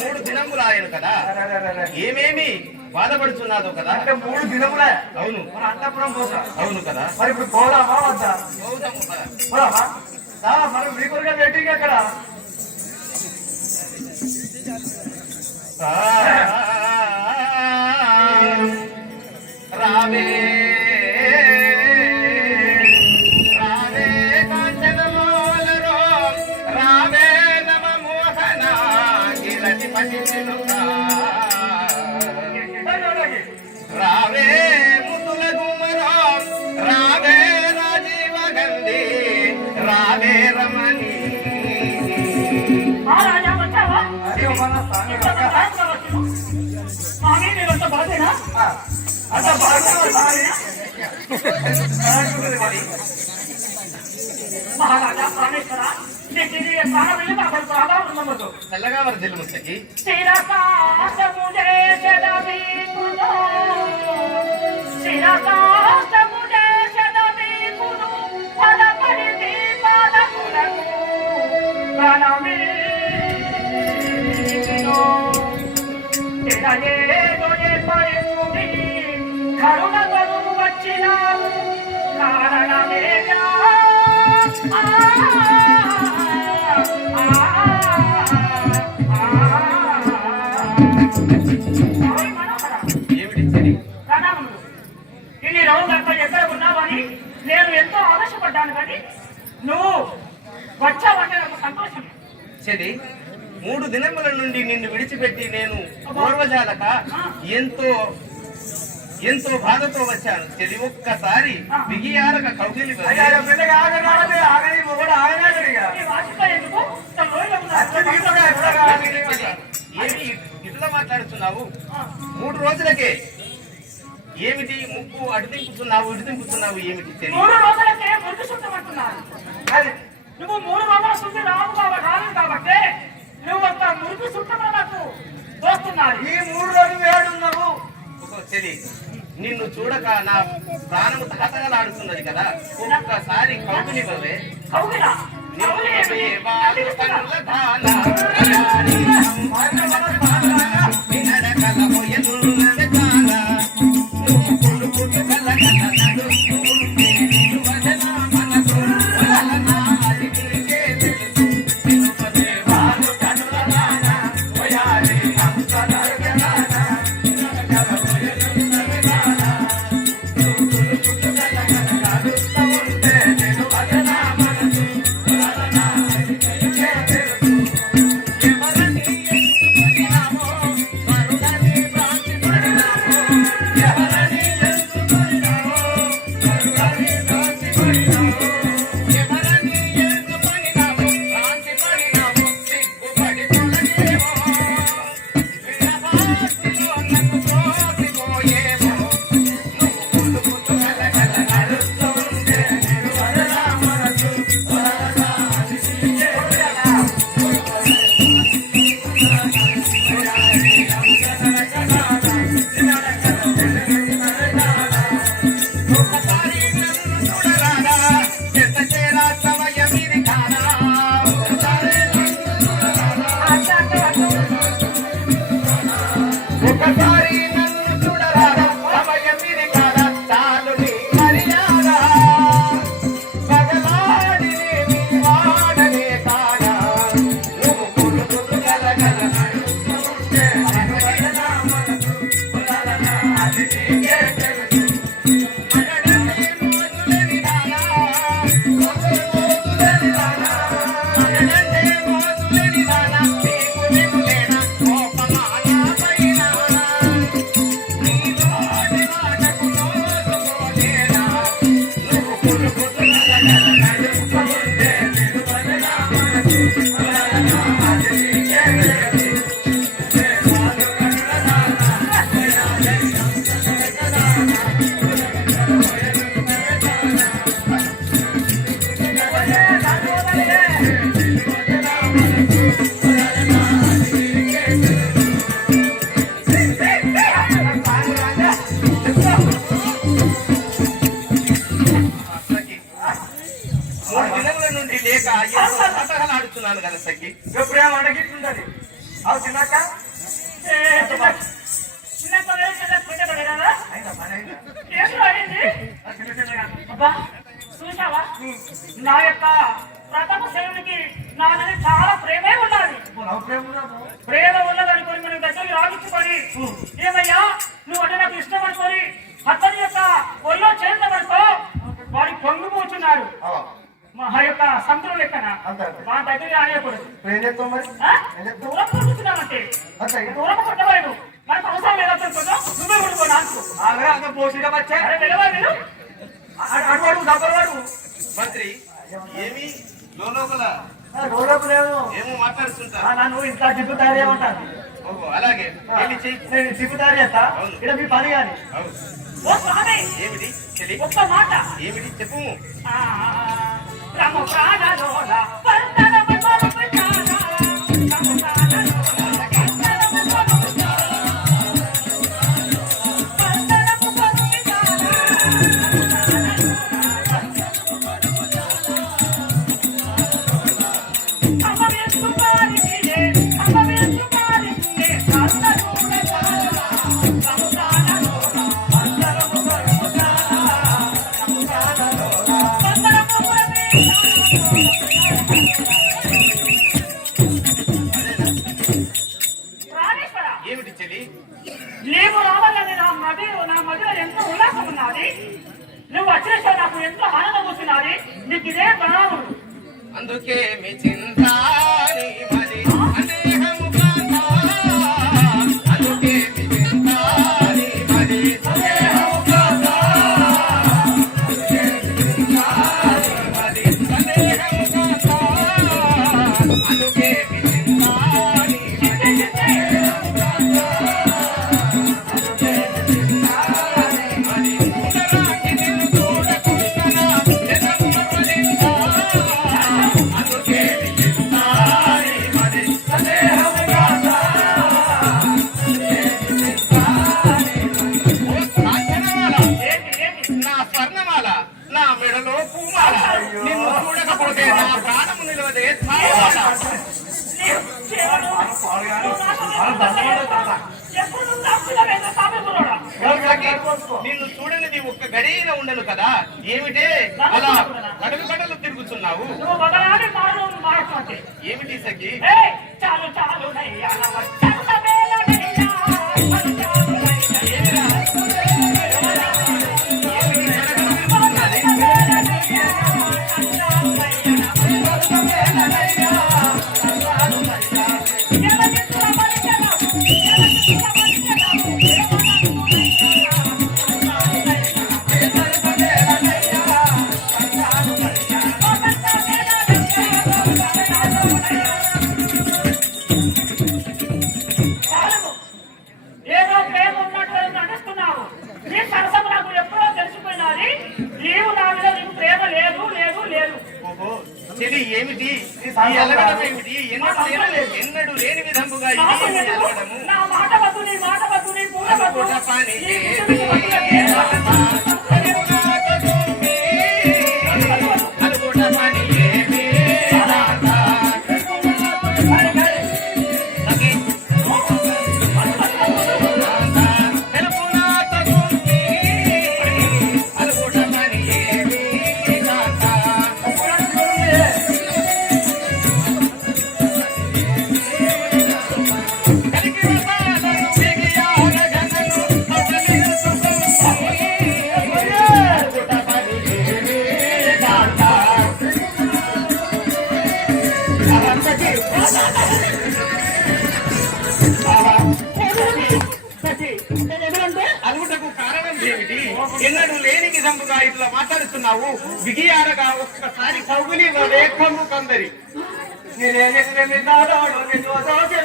మూడు దినములు ఆయన కదా ఏమేమి బాధపడుతున్నాదో కదా అంటే 3 దినములే. అవును మన అంతపురం పోతా. అవును కదా మరి ఇప్పుడు పోదామా వద్దా? పోదామా మనం మీకుగా వెయిటింగ్ అక్కడ. రావే రావే ముతుల గుమ్మరో రావే రాజీవ గంధి రావే రమణి మహారాజా చల్లగా వరదలు ముచ్చకి కరుణ కరువు వచ్చినావు కారణమేగా ఇన్ని రోజులంతా ఎక్కడ ఉన్నావని నేను ఎంతో ఆవేశపడ్డాను కానీ నువ్వు వచ్చావంటే నాకు సంతోషం. చెడి 3 దినముల నుండి నిన్ను విడిచిపెట్టి నేను పూర్వజాలక ఎంతో బాధతో వచ్చాను. చెడి ఒక్కసారి బిగియారక కౌగిలి ఏమి ఇట్లా మాట్లాడుతున్నావు? 3 రోజులకే ఏమిటి ముక్కు అటు దింపుతున్నావు ఇటు దింపుతున్నావు ఏమిటి? 3 రోజులకే ముక్కు శుద్ధమంటున్నాను. నువ్వు 3 రోజుల శుద్ధి రావు కాబట్టి నువ్వు అంత మురుకు శుద్ధమని నాకు తోస్తున్నాడు. ఈ 3 రోజులు వేడున్నావు. చెలి నిన్ను చూడక నా ప్రాణము తహతగలాడుతున్నది కదా, ఒక్కసారి కౌగిలివే. కౌగిలా ఆడుతున్నాను కదా సఖి. ఎప్పుడే వండగిట్లుంటది అవు తిన్నాక ఏ, చిన్న పగలు చిన్న పుట్ట పడేదా అయిందా పని అయిందా ఏంటో అయింది చిన్న చిన్నగా అబ్బా చూసావా నా యొక్క ప్రథమ సేవునికి నా మీద చాలా ప్రేమే ఉన్నది ప్రేమ ఉన్నదనుకొని మనం దగ్గరికి రాగించుకొని ఏమయ్యా నువ్వు అంటే నాకు ఇష్టం అనుకొని అతని యొక్క ఒళ్ళో చేరుతామనుకో వాడి పొంగు కూర్చున్నాడు మా యొక్క సంతులు లెక్కన మా దగ్గర అనేకూడదు దూరం కూర్చున్నామంటే దూరం కొట్టవాడు మనకు అవసరం లేదనుకుంటున్నా నువ్వే కొడుకో నాకు పోసిగా వచ్చా అరే వెళ్ళవా మీరు అడుగు దబ్బరవాడు మంత్రి ఏమి లోపల రోడ్లేము ఏమో మాట్లాడుతుంటా నన్ను ఇంట్లో దిగుతారు ఏమంటారు ఓహో అలాగే వెళ్ళి చెయ్యి. నేను దిగుతారు చేస్తా ఇక్కడ మీ పని కానీ అవును. ఓ స్వామి ఏమిటి చెల్లి ఒక్క మాట ఏమిటి చెప్పు రామ ప్రాణలోల పంతనము కొలుపుతానా రామ ప్రాణలోల పంతనము కొలుపుతానా పంతనము కొలుపుతానా అమవేసు మారికినే పంతనము కొలుపుతానా రామ ప్రాణలోల పంతనము కొలుపుతానా రాణేశ్వర ఏమిటి చెల్లి నీవు రావాలని నా మధ్యలో ఎంతో ఉల్లాసం ఉన్నది నువ్వు వచ్చిన నాకు ఎంతో ఆనందం వస్తున్నది నీకు ఇదే ప్రణామం అందుకే మీ చింతాని మరి అనేకము కాదా అందుకే మీ చింతాని మరి అనేకము కాదా అందుకే మీ చింతాని మరి అనేకము కాదా అందుకే మీ చింతాని మరి ఉదరాకి నిన్ను చూడకుండానా జనము మరలిందా అందుకే మీ చింతాని మరి అనేకము కాదా ఓ సాధనమాల నా స్వర్ణమాల నా మెడలో పూమాల నిన్ను చూడకపోతే నా ప్రాణము నిలవదే తాళమాల నిన్ను చూడనిది ఒక్క గడియన ఉండను కదా ఏమిటే అలా కడుగు కడలు తిరుగుతున్నావు నువ్వు మొదలాడి మాట్లాడుతుంటే ఏమిటి సఖి చాలు చాలు నయ్యా చెత్త వేలనయ్యా ఏదో ప్రేమ ఉన్నట్టు నడుస్తున్నావు నీ సరసము నాకు ఎప్పుడో తెలిసిపోయినది నీవు నా మీద నీకు ప్రేమ లేదు లేదు లేదు ఓహో చెలి ఏమిటి ఈ అలగడం ఏమిటి ఎన్నడూ లేని విధముగా ఇది నాకు ఏమి ఎందుకు? అలగడము నా మాట వద్దు నీ మాట వద్దు నీ పూల వద్దు అనుకున్న పని నీ ఏమి అనుకున్న పని ఏమి అలుగుటకు కారణం ఏమిటి ఎన్నడూ లేని విధముగా ఇట్లా మాట్లాడుతున్నావు బిగియారగా ఒక్కసారి కౌగులి వేఖము కందరి నేనే నాడోడు నిన్ను దోచె